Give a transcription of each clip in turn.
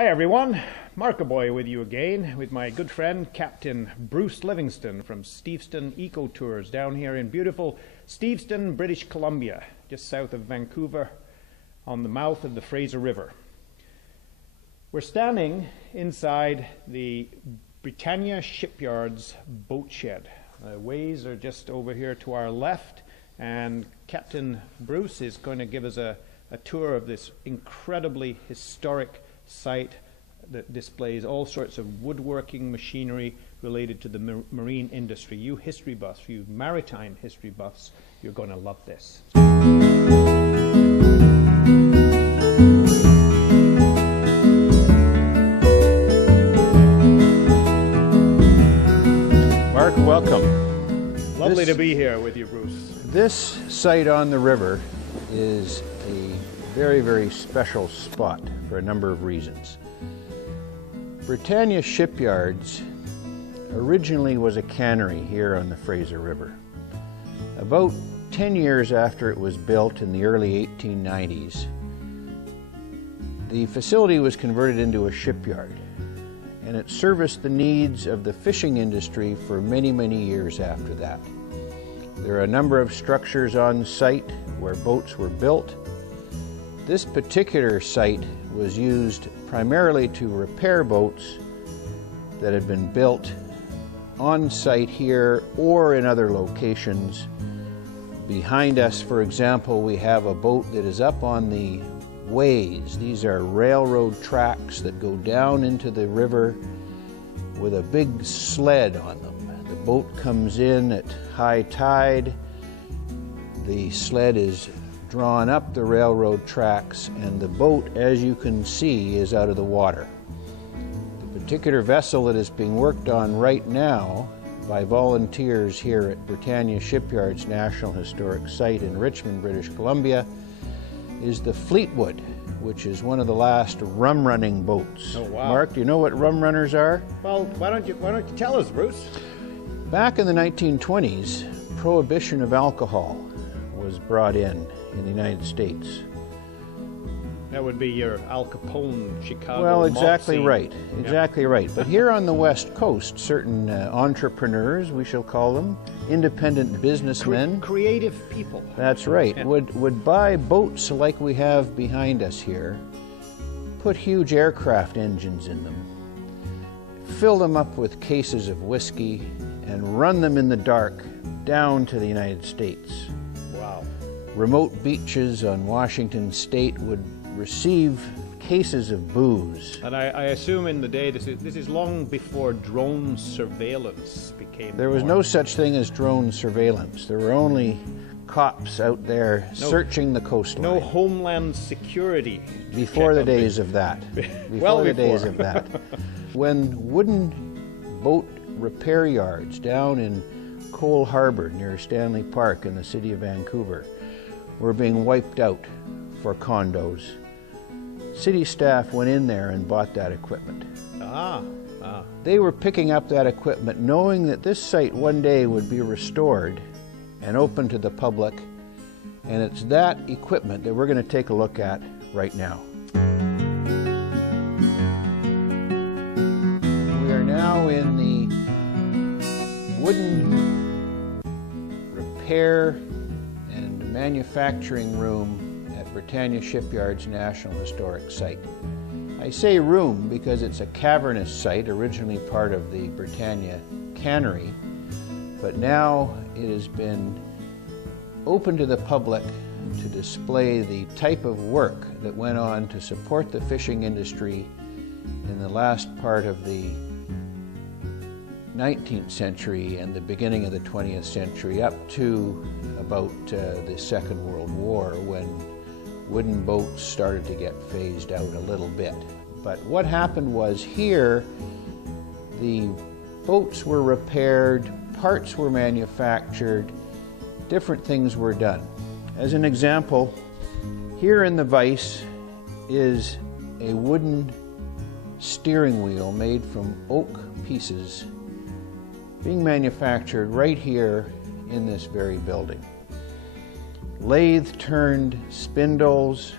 Hi everyone, Markerbuoy with you again with my good friend Captain Bruce Livingston from Steveston Eco Tours down here in beautiful Steveston, British Columbia, just south of Vancouver on the mouth of the Fraser River. We're standing inside the Britannia Shipyards boat shed. The ways are just over here to our left, and Captain Bruce is going to give us a tour of this incredibly historic site that displays all sorts of woodworking machinery related to the marine industry. You history buffs, you maritime history buffs, you're going to love this. Mark, welcome. Lovely to be here with you, Bruce. This site on the river is a very, very special spot for a number of reasons. Britannia Shipyards originally was a cannery here on the Fraser River. About 10 years after it was built in the early 1890s, the facility was converted into a shipyard, and it serviced the needs of the fishing industry for many, many years after that. There are a number of structures on site where boats were built. This particular site was used primarily to repair boats that had been built on site here or in other locations. Behind us, for example, we have a boat that is up on the ways. These are railroad tracks that go down into the river with a big sled on them. The boat comes in at high tide. The sled is drawn up the railroad tracks, and the boat, as you can see, is out of the water. The particular vessel that is being worked on right now by volunteers here at Britannia Shipyards National Historic Site in Richmond, British Columbia, is the Fleetwood, which is one of the last rum running boats. Oh, wow. Mark, do you know what rum runners are? Well, why don't you tell us, Bruce? Back in the 1920s, prohibition of alcohol was brought in the United States. That would be your Al Capone Chicago. Well, exactly scene. right. Exactly right. But here on the West Coast, certain entrepreneurs, we shall call them, independent businessmen, creative people. That's right. Would buy boats like we have behind us here, put huge aircraft engines in them, fill them up with cases of whiskey, and run them in the dark down to the United States. Wow. Remote beaches on Washington State would receive cases of booze. And I assume in the day, this is long before drone surveillance became. There was no such thing as drone surveillance. There were only cops out there searching the coastline. No homeland security. Before the days of that. Well, the days of that. When wooden boat repair yards down in Cole Harbour near Stanley Park in the city of Vancouver were being wiped out for condos, city staff went in there and bought that equipment. They were picking up that equipment knowing that this site one day would be restored and open to the public, and it's that equipment that we're going to take a look at right now. We are now in the wooden repair and manufacturing room at Britannia Shipyards National Historic Site. I say room because it's a cavernous site, originally part of the Britannia Cannery, but now it has been open to the public to display the type of work that went on to support the fishing industry in the last part of the 19th century and the beginning of the 20th century up to about the Second World War, when wooden boats started to get phased out a little bit. But what happened was here, the boats were repaired, parts were manufactured, different things were done. As an example, here in the vise is a wooden steering wheel made from oak pieces being manufactured right here in this very building. Lathe-turned spindles,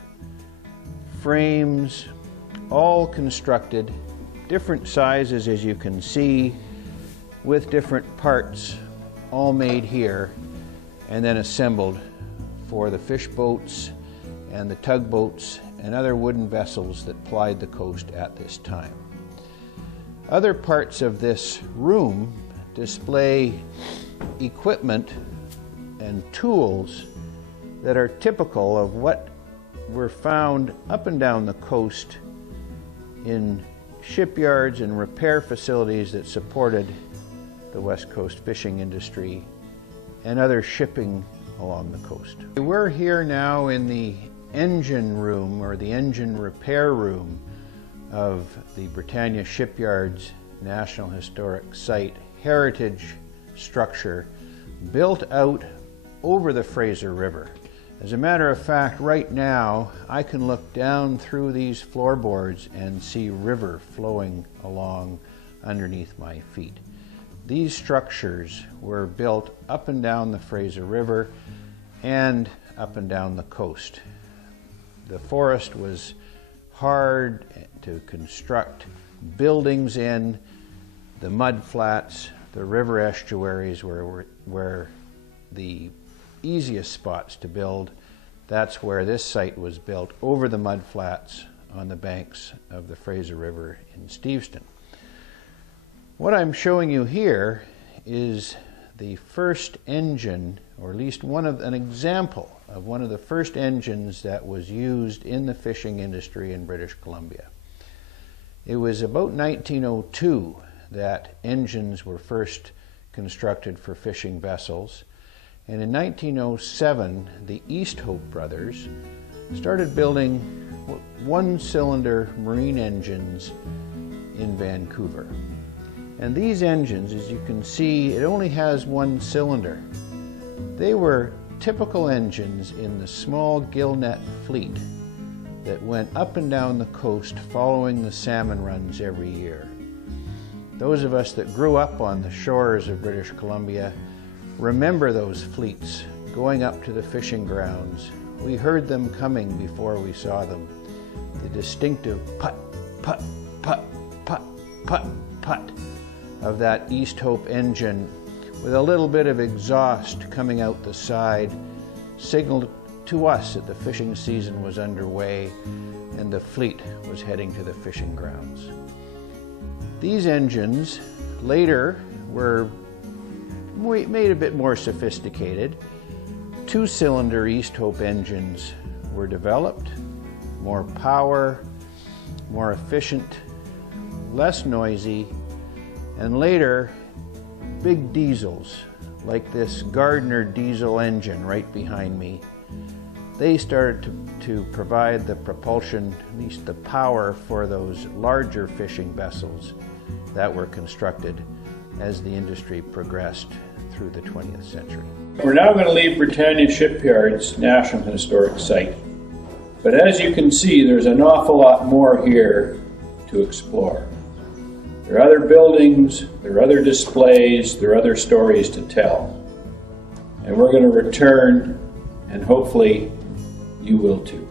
frames, all constructed, different sizes as you can see, with different parts, all made here and then assembled for the fish boats and the tugboats and other wooden vessels that plied the coast at this time. Other parts of this room display equipment and tools that are typical of what were found up and down the coast in shipyards and repair facilities that supported the West Coast fishing industry and other shipping along the coast. We're here now in the engine room, or the engine repair room, of the Britannia Shipyards National Historic Site heritage structure built out over the Fraser River. As a matter of fact, right now I can look down through these floorboards and see river flowing along underneath my feet. These structures were built up and down the Fraser River and up and down the coast. The forest was hard to construct buildings in. The mud flats, the river estuaries were the easiest spots to build. That's where this site was built, over the mud flats on the banks of the Fraser River in Steveston. What I'm showing you here is the first engine, or at least an example of one of the first engines that was used in the fishing industry in British Columbia. It was about 1902 that engines were first constructed for fishing vessels, and in 1907 the Easthope brothers started building one-cylinder marine engines in Vancouver. And these engines, as you can see, it only has one cylinder. They were typical engines in the small gillnet fleet that went up and down the coast following the salmon runs every year. Those of us that grew up on the shores of British Columbia remember those fleets going up to the fishing grounds. We heard them coming before we saw them. The distinctive put, put, put, put, put, put of that Easthope engine with a little bit of exhaust coming out the side signaled to us that the fishing season was underway and the fleet was heading to the fishing grounds. These engines later were made a bit more sophisticated. Two-cylinder Easthope engines were developed, more power, more efficient, less noisy, and later big diesels like this Gardner diesel engine right behind me. They started to provide the propulsion, at least the power, for those larger fishing vessels that were constructed as the industry progressed through the 20th century. We're now going to leave Britannia Shipyards National Historic Site. But as you can see, there's an awful lot more here to explore. There are other buildings, there are other displays, there are other stories to tell. And we're going to return, and hopefully you will too.